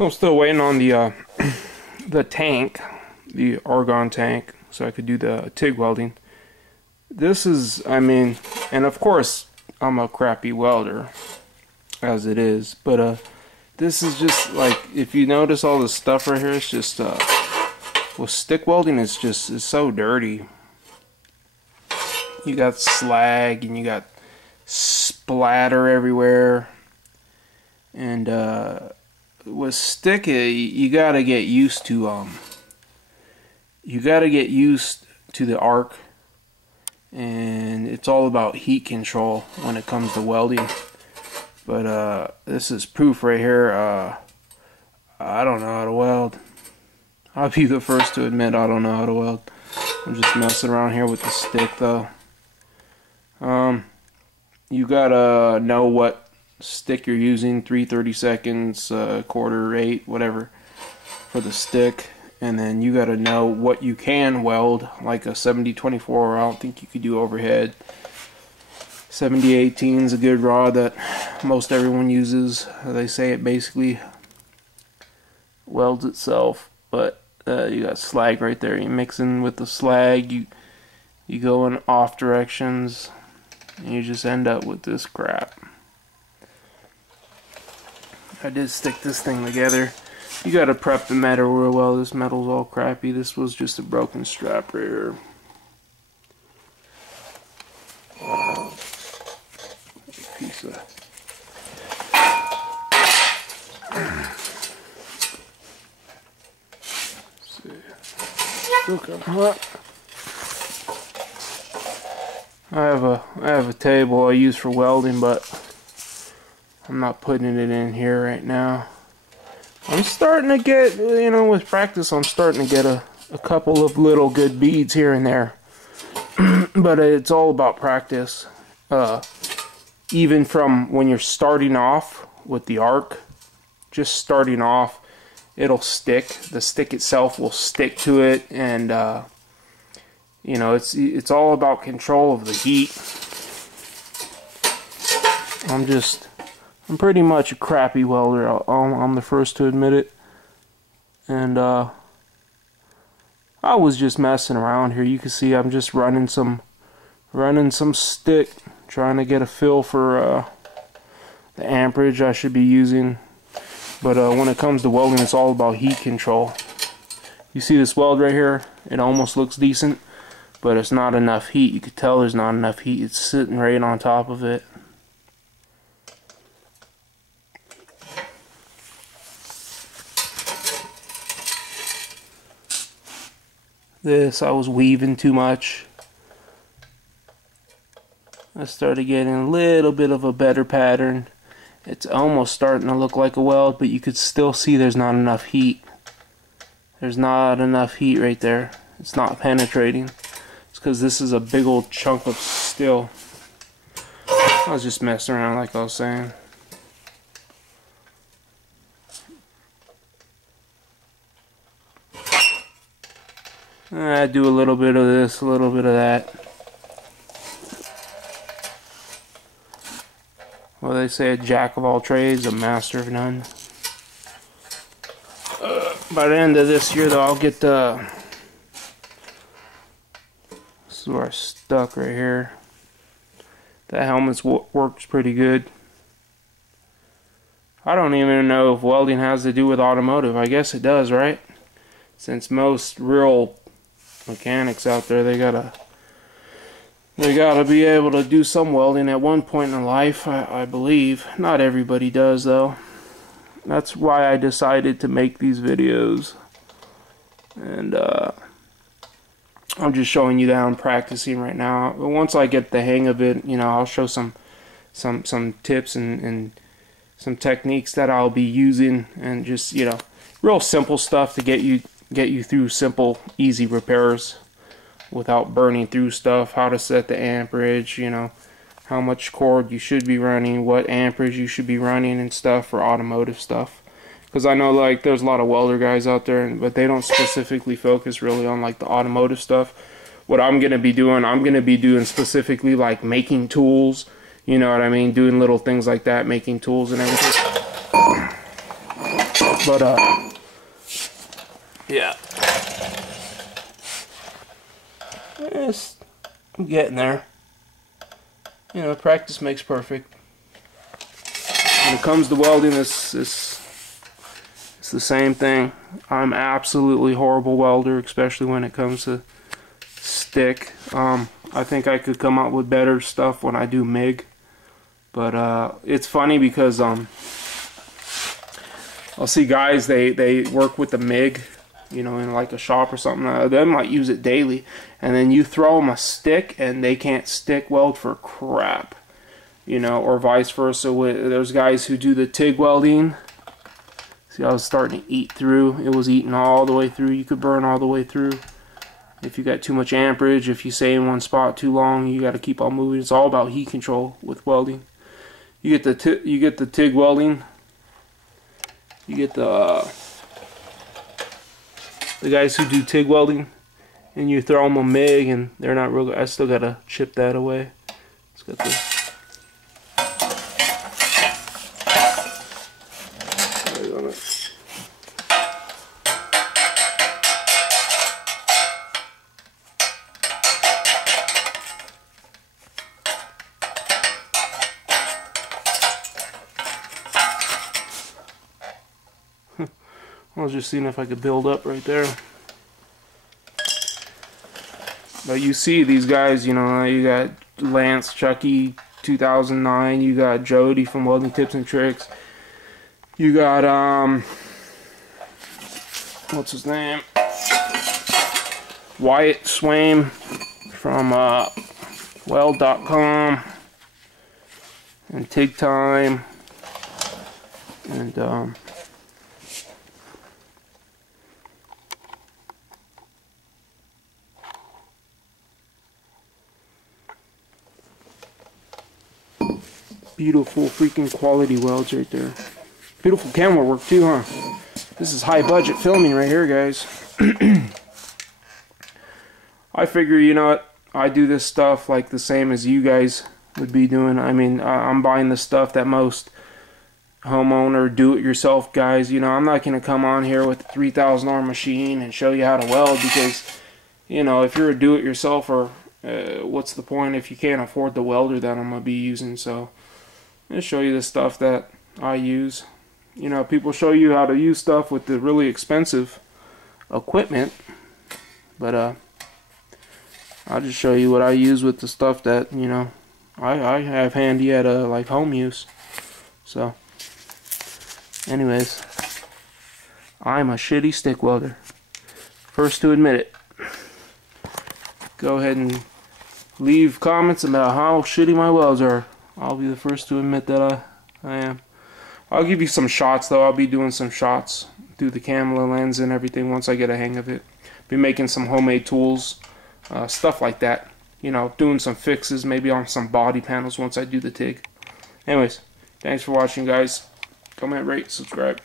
I'm still waiting on the the tank, the argon tank, so I could do the TIG welding. This is, I mean, and of course I'm a crappy welder as it is, but this is just like, if you notice all the stuff right here, it's just with stick welding, it's so dirty. You got slag and you got splatter everywhere, and with stick, you gotta get used to the arc, and it's all about heat control when it comes to welding. But this is proof right here. I don't know how to weld. I'll be the first to admit I don't know how to weld. I'm just messing around here with the stick though. You gotta know what stick you're using, 3/32, quarter, 8, whatever, for the stick. And then you gotta know what you can weld, like a 70-24, I don't think you could do overhead. 70-18 is a good rod that most everyone uses. They say it basically welds itself, but you got slag right there. You're mixing with the slag, you go in off directions, and you just end up with this crap. I did stick this thing together. You gotta prep the metal real well. This metal's all crappy. This was just a broken strap right here. Piece of still kind of hot. I have a table I use for welding, but I'm not putting it in here right now. I'm starting to get, you know, with practice, I'm starting to get a couple of little good beads here and there. But it's all about practice. Even from when you're starting off with the arc, just starting off, it'll stick. The stick itself will stick to it, and you know, it's all about control of the heat. I'm pretty much a crappy welder. I'm the first to admit it. And I was just messing around here. You can see I'm just running some stick, trying to get a feel for the amperage I should be using. But when it comes to welding, it's all about heat control. You see this weld right here? It almost looks decent, but it's not enough heat. You could tell there's not enough heat. It's sitting right on top of it. This, I was weaving too much. I started getting a little bit of a better pattern. It's almost starting to look like a weld, but you could still see there's not enough heat. There's not enough heat right there. It's not penetrating. It's because this is a big old chunk of steel. I was just messing around like I was saying. I do a little bit of this, a little bit of that. Well, they say a jack of all trades, a master of none. By the end of this year, though, I'll get the... This is where I stuck right here. That helmet works pretty good. I don't even know if welding has to do with automotive. I guess it does, right? Since most real mechanics out there, they gotta be able to do some welding at one point in life, I believe. Not everybody does, though. That's why I decided to make these videos. And I'm just showing you that I'm practicing right now. But once I get the hang of it, you know, I'll show some tips and some techniques that I'll be using, and just, you know, real simple stuff to get you through simple, easy repairs without burning through stuff. How to set the amperage, you know, how much cord you should be running, what amperage you should be running and stuff for automotive stuff. Because I know, like, there's a lot of welder guys out there, but they don't specifically focus really on, like, the automotive stuff. What I'm going to be doing specifically, like, making tools, you know what I mean, doing little things like that, making tools and everything. But yeah, I'm getting there. You know, practice makes perfect. When it comes to welding, it's the same thing. I'm absolutely horrible welder, especially when it comes to stick. I think I could come up with better stuff when I do MIG. But it's funny because I'll see guys, they work with the MIG, you know, in like a shop or something. They might use it daily, and then you throw them a stick and they can't stick weld for crap, you know, or vice versa. There's guys who do the TIG welding. See, I was starting to eat through. It was eating all the way through. You could burn all the way through. If you got too much amperage, if you stay in one spot too long, you got to keep on moving. It's all about heat control with welding. You get the TIG welding. You get the guys who do TIG welding, and you throw them a MIG, and they're not real good. I still gotta chip that away. It's got the. I was just seeing if I could build up right there. But you see these guys, you know, you got Lance, Chucky, 2009, you got Jody from Welding Tips and Tricks. You got, what's his name? Wyatt Swaim from Weld.com and TIG Time. And, beautiful freaking quality welds right there. Beautiful camera work too, huh? This is high budget filming right here, guys. I figure, you know what, I do this stuff like the same as you guys would be doing. I mean, I'm buying the stuff that most homeowner, do-it-yourself guys, you know, I'm not going to come on here with a $3,000 machine and show you how to weld, because, you know, if you're a do-it-yourselfer, what's the point if you can't afford the welder that I'm going to be using? So I'll show you the stuff that I use. You know, people show you how to use stuff with the really expensive equipment, but I'll just show you what I use with the stuff that, you know, I have handy at like home use. So anyways, I'm a shitty stick welder. First to admit it. Go ahead and leave comments about how shitty my welds are. I'll be the first to admit that I am. I'll give you some shots though. I'll be doing some shots through the camera lens and everything once I get a hang of it. Be making some homemade tools, stuff like that. You know, doing some fixes maybe on some body panels once I do the TIG. Anyways, thanks for watching, guys. Comment, rate, subscribe.